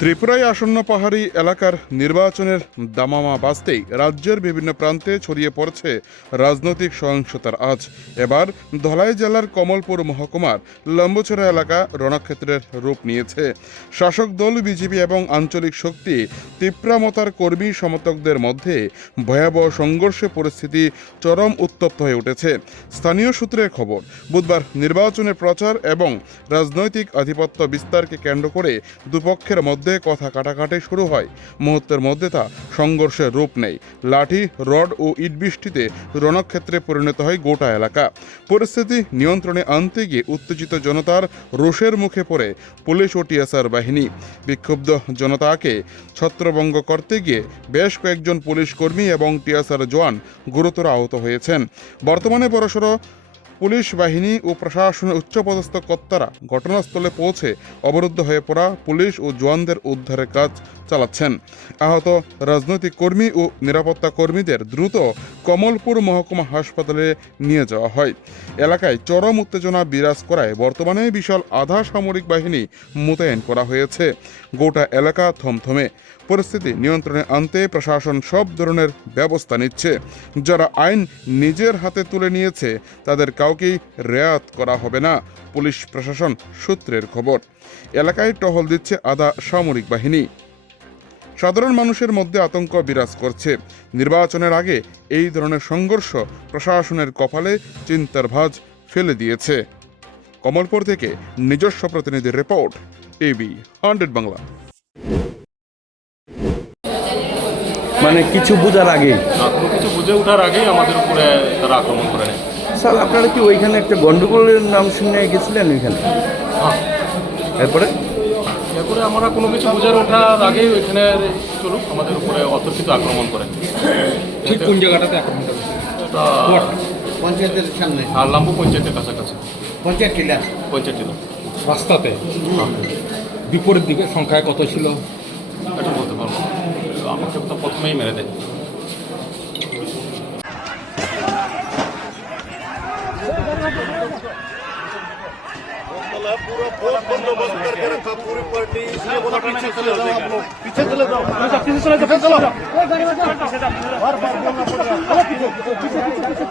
ত্রিপুরায় আসন্ন পাহাড়ি এলাকার নির্বাচনের দামামা বাজতেই রাজ্যের বিভিন্ন প্রান্তে ছড়িয়ে পড়ছে রাজনৈতিক সহিংসতার আঁচ। এবার ধলাই জেলার কমলপুর মহকুমার লম্বছড়া এলাকা রণক্ষেত্রের রূপ নিয়েছে। শাসক দল বিজেপি এবং আঞ্চলিক শক্তি তীব্রামতার কর্মী সমর্থকদের মধ্যে ভয়াবহ সংঘর্ষে পরিস্থিতি চরম উত্তপ্ত হয়ে উঠেছে। স্থানীয় সূত্রের খবর, বুধবার নির্বাচনের প্রচার এবং রাজনৈতিক আধিপত্য বিস্তারকে কেন্দ্র করে দুপক্ষের মধ্যে কথা কাটাকাটি শুরু হয়। মুহূর্তের মধ্যে তা সংঘর্ষের রূপ নেয়। লাঠি, রড ও ইটবৃষ্টিতে রণক্ষেত্রে পরিণত হয় গোটা এলাকা। পরিস্থিতি নিয়ন্ত্রণে আনতে গিয়ে উত্তেজিত জনতার রোষের মুখে পড়ে পুলিশ ও টিএসআর বাহিনী। বিক্ষুব্ধ জনতাকে ছত্রভঙ্গ করতে গিয়ে বেশ কয়েকজন পুলিশ কর্মী এবং টিএসআর জওয়ান গুরুতর আহত হয়েছেন। বর্তমানে বড়সড় পুলিশ বাহিনী ও প্রশাসনের উচ্চপদস্থ কর্তারা ঘটনাস্থলে পৌঁছে অবরুদ্ধ হয়ে পড়া পুলিশ ও জওয়ানদের উদ্ধারের কাজ চালাচ্ছেন। আহত রাজনৈতিক কর্মী ও নিরাপত্তা কর্মীদের দ্রুত কমলপুর মহকুমা হাসপাতালে নিয়ে যাওয়া হয়। এলাকায় চরম উত্তেজনা বিরাজ করায় বর্তমানে বিশাল আধা সামরিক বাহিনী মোতায়েন করা হয়েছে। গোটা এলাকা থমথমে। পরিস্থিতি নিয়ন্ত্রণে আনতে প্রশাসন সব ধরনের ব্যবস্থা নিচ্ছে। যারা আইন নিজের হাতে তুলে নিয়েছে তাদের কাউকেই রেয়াত করা হবে না, পুলিশ প্রশাসন সূত্রের খবর। এলাকায় টহল দিচ্ছে আধা সামরিক বাহিনী। সাধারণ মানুষের মধ্যে আতঙ্ক বিরাজ করছে। নির্বাচনের আগে এই ধরনের সংঘর্ষ প্রশাসনের কপালে চিন্তার ভাঁজ ফেলে দিয়েছে। কমলপুর থেকে নিজস্ব প্রতিনিধির রিপোর্ট, এবি 100 বাংলা। মানে কিছু বোঝার আগে, কোনো কিছু বুঝে ওঠার আগেই আমাদের উপরে তারা আক্রমণ করে নেয়। স্যার আপনারা কি ওইখানে একটা গন্ডগোলের নাম শুনে গেছিলেন ওইখানে? হ্যাঁ, এরপরে এরপরে আমরা কোনো কিছু বুঝে ওঠার আগেই ওইখানে চলুক আমাদের উপরে অতর্কিত আক্রমণ করে। ঠিক কোন জায়গাটাতে আক্রমণ করেছে? এটা পঞ্চায়েতের সামনে, আর লাম্বু পঞ্চায়েতের কাছাকাছি, পঞ্চায়েত টিলা। পঞ্চায়েত ছিল। রাস্তাতে বিপরীত দিকে সংখ্যায় কত ছিল? এটা বলতে পারবো না। আমাকে তো প্রথমেই মেরে দেয়। पूरा बंदोबस्त करके रखा पूरी पार्टी, इसलिए बोला पीछे चले जाओ आप लोग, पीछे चले जाओ, पीछे चले जाओ, चलो बार बार बोलना पड़ रहा है, पीछे पीछे पीछे